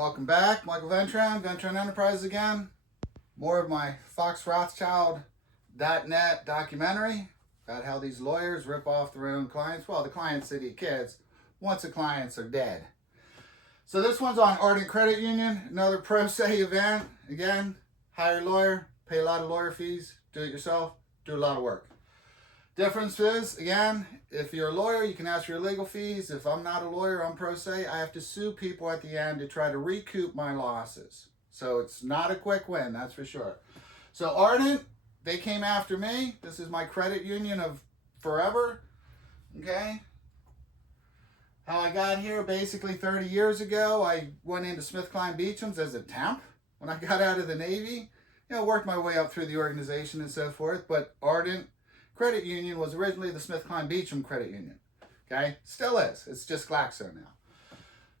Welcome back, Michael Ventron, Ventron Enterprises again. More of my FoxRothschild.net documentary about how these lawyers rip off their own clients. Well, the clients, city kids, once the clients are dead. So this one's on Ardent Credit Union, another pro se event. Again, hire a lawyer, pay a lot of lawyer fees, do it yourself, do a lot of work. Difference is, again, if you're a lawyer, you can ask for your legal fees. If I'm not a lawyer, I'm pro se, I have to sue people at the end to try to recoup my losses. So it's not a quick win, that's for sure. So Ardent, they came after me. This is my credit union of forever, okay? How I got here, basically 30 years ago, I went into SmithKline Beecham's as a temp. When I got out of the Navy, worked my way up through the organization and so forth, but Ardent Credit Union was originally the SmithKline Beecham Credit Union, okay? Still is. It's just Glaxo now.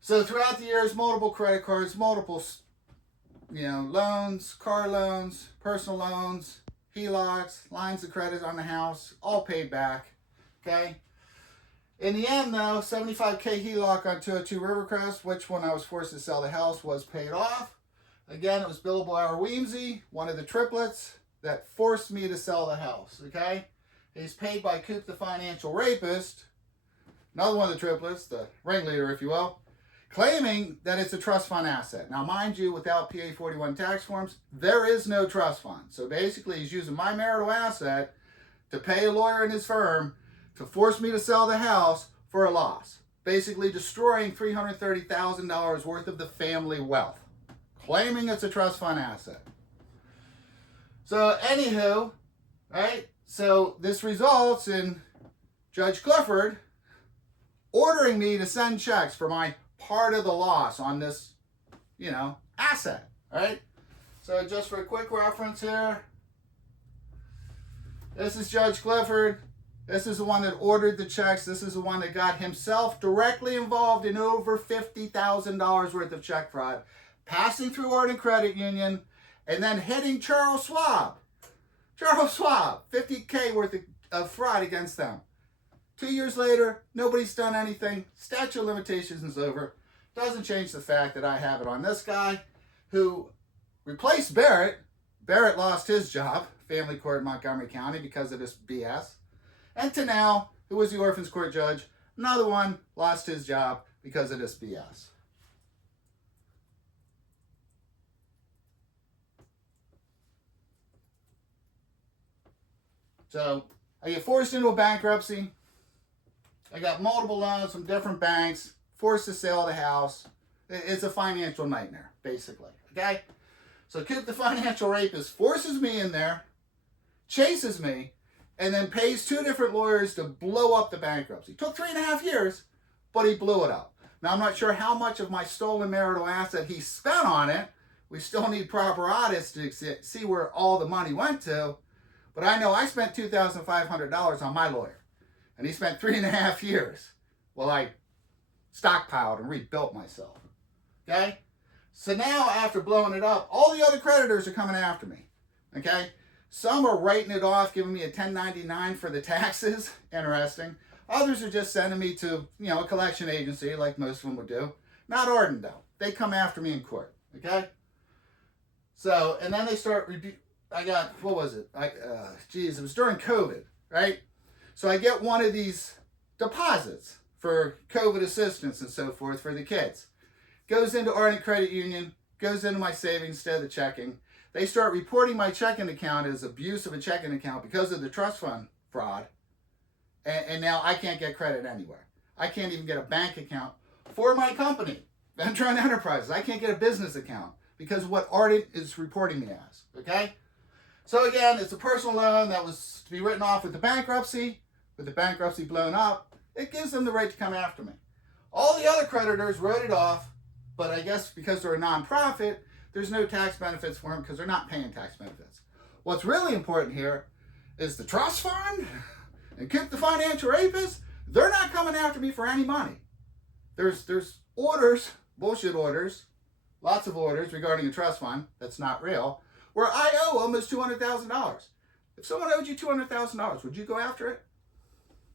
So throughout the years, multiple credit cards, multiple, loans, car loans, personal loans, HELOCs, lines of credit on the house, all paid back, okay? In the end, though, $75K HELOC on 202 Rivercrest, which when I was forced to sell the house was paid off. Again, it was billable hour Weemsy, one of the triplets that forced me to sell the house, okay? He's paid by Coop the financial rapist, another one of the triplets, the ringleader, if you will, claiming that it's a trust fund asset. Now, mind you, without PA 41 tax forms, there is no trust fund. So basically, he's using my marital asset to pay a lawyer in his firm to force me to sell the house for a loss, basically destroying $330,000 worth of the family wealth, claiming it's a trust fund asset. So anywho, right? So this results in Judge Clifford ordering me to send checks for my part of the loss on this, asset, right? So just for a quick reference here, this is Judge Clifford. This is the one that ordered the checks. This is the one that got himself directly involved in over $50,000 worth of check fraud, passing through Ardent Credit Union, and then hitting Charles Schwab. Charles Schwab, $50K worth of fraud against them. 2 years later, nobody's done anything. Statute of limitations is over. Doesn't change the fact that I have it on this guy who replaced Barrett. Barrett lost his job, family court in Montgomery County, because of this BS. And to now, who was the orphans court judge, another one lost his job because of this BS. So I get forced into a bankruptcy. I got multiple loans from different banks, forced to sell the house. It's a financial nightmare, basically, okay? So Coop the financial rapist forces me in there, chases me, and then pays 2 different lawyers to blow up the bankruptcy. Took 3.5 years, but he blew it up. Now, I'm not sure how much of my stolen marital asset he spent on it. We still need proper audits to see where all the money went to. But I know I spent $2,500 on my lawyer, and he spent 3.5 years while I stockpiled and rebuilt myself, okay? So now, after blowing it up, all the other creditors are coming after me, okay? Some are writing it off, giving me a 1099 for the taxes, interesting. Others are just sending me to, a collection agency, like most of them would do. Not Ardent, though. They come after me in court, okay? So, and then they start I got, what was it? It was during COVID, right? So I get one of these deposits for COVID assistance and so forth for the kids. Goes into Ardent Credit Union, goes into my savings instead of the checking. They start reporting my checking account as abuse of a checking account because of the trust fund fraud. And now I can't get credit anywhere. I can't even get a bank account for my company, Ventron Enterprises. I can't get a business account because of what Ardent is reporting me as, okay? So again, it's a personal loan that was to be written off with the bankruptcy blown up. It gives them the right to come after me. All the other creditors wrote it off, but I guess because they're a nonprofit, there's no tax benefits for them because they're not paying tax benefits. What's really important here is the trust fund and Coop the financial rapist. They're not coming after me for any money. There's orders, bullshit orders, lots of orders regarding a trust fund that's not real, where I owe almost $200,000. If someone owed you $200,000, would you go after it?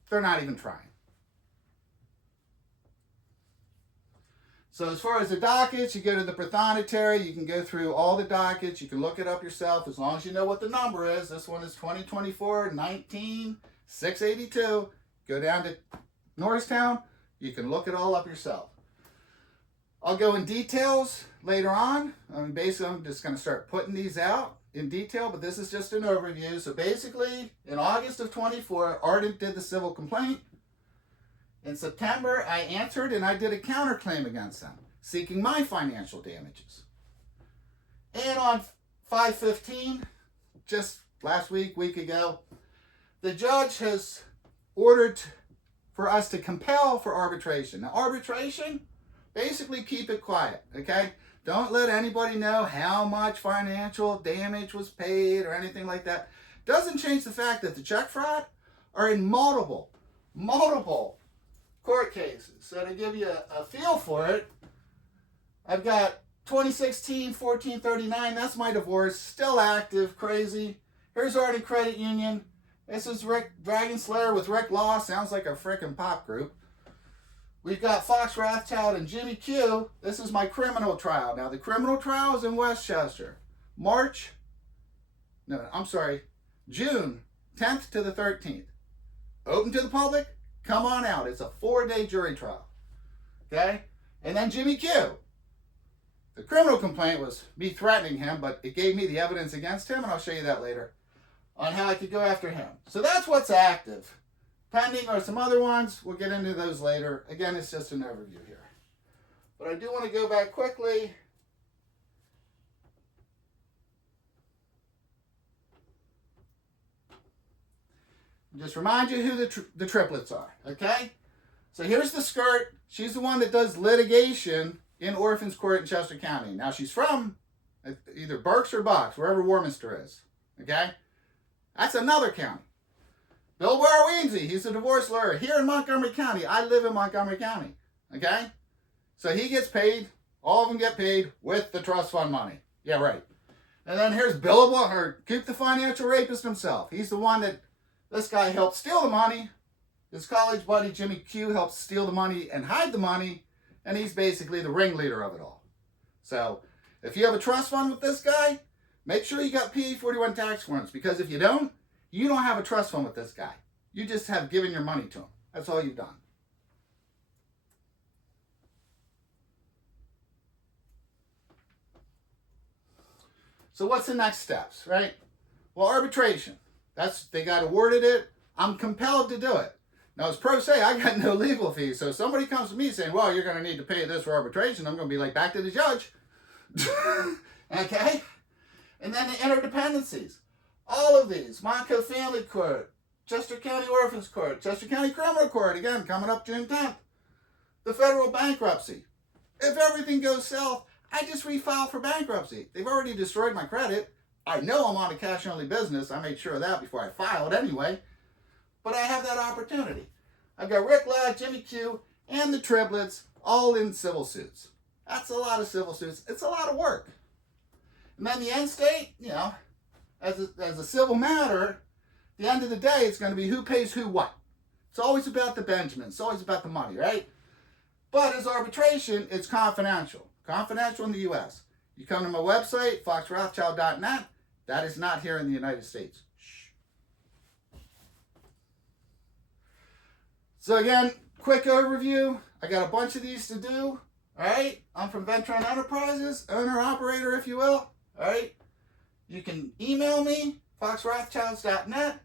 They're not even trying. So as far as the dockets, you go to the prothonotary, you can go through all the dockets, you can look it up yourself as long as you know what the number is. This one is 2024-19-682. Go down to Norristown, you can look it all up yourself. I'll go in details later on. Basically, I'm just going to start putting these out in detail, but this is just an overview. So basically, in August of 24, Ardent did the civil complaint. In September, I answered and I did a counterclaim against them, seeking my financial damages. And on 5/15, just last week ago, the judge has ordered for us to compel for arbitration. Now, arbitration, basically keep it quiet, okay? Don't let anybody know how much financial damage was paid or anything like that. Doesn't change the fact that the check fraud are in multiple court cases. So to give you a feel for it, I've got 2016-1439, that's my divorce, still active, crazy. Here's Ardent Credit Union. This is Rick Dragon Slayer with Rick Law, sounds like a frickin' pop group. We've got Fox Rothschild and Jimmy Q. This is my criminal trial. Now the criminal trial is in Westchester. June 10th to the 13th. Open to the public. Come on out. It's a 4-day jury trial. Okay? And then Jimmy Q. The criminal complaint was me threatening him, but it gave me the evidence against him, and I'll show you that later on how I could go after him. So that's what's active. Pending are some other ones. We'll get into those later. Again, it's just an overview here. But I do want to go back quickly. Just remind you who the triplets are, okay? So here's the skirt. She's the one that does litigation in Orphans Court in Chester County. Now she's from either Berks or Box, wherever Warminster is, okay? That's another county. Bill Warwinsey, he's a divorce lawyer here in Montgomery County. I live in Montgomery County, okay? So he gets paid. All of them get paid with the trust fund money. Yeah, right. And then here's Bill, or Coop the financial rapist himself. He's the one that this guy helped steal the money. His college buddy Jimmy Q helped steal the money and hide the money, and he's basically the ringleader of it all. So if you have a trust fund with this guy, make sure you got PA-41 tax forms, because if you don't have a trust fund with this guy. You just have given your money to him. That's all you've done. So what's the next steps, right? Well, arbitration. They got awarded it. I'm compelled to do it. Now, as pro se, I got no legal fees. So if somebody comes to me saying, well, you're going to need to pay this for arbitration, I'm going to be like, back to the judge. Okay? And then the interdependencies. All of these, Montco Family Court, Chester County Orphans Court, Chester County Criminal Court, again, coming up June 10th. The federal bankruptcy. If everything goes south, I just refile for bankruptcy. They've already destroyed my credit. I know I'm on a cash-only business. I made sure of that before I filed anyway. But I have that opportunity. I've got Rick Ladd, Jimmy Q, and the triplets all in civil suits. That's a lot of civil suits. It's a lot of work. And then the end state, as a civil matter, at the end of the day, it's going to be who pays who what. It's always about the Benjamin. It's always about the money, right? But as arbitration, it's confidential. Confidential in the U.S. You come to my website, foxrothschild.net. That is not here in the United States. Shh. So again, quick overview. I got a bunch of these to do. All right? I'm from Ventron Enterprises, owner-operator, if you will. All right? You can email me, foxrothschilds.net.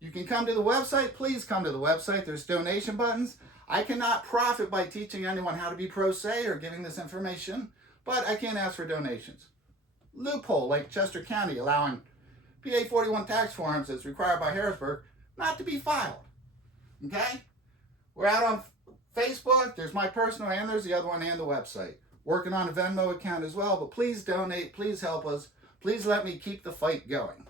You can come to the website. Please come to the website. There's donation buttons. I cannot profit by teaching anyone how to be pro se or giving this information, but I can't ask for donations. Loophole, like Chester County allowing PA-41 tax forms as required by Harrisburg not to be filed. Okay? We're out on Facebook. There's my personal and there's the other one and the website. Working on a Venmo account as well, but please donate. Please help us. Please let me keep the fight going.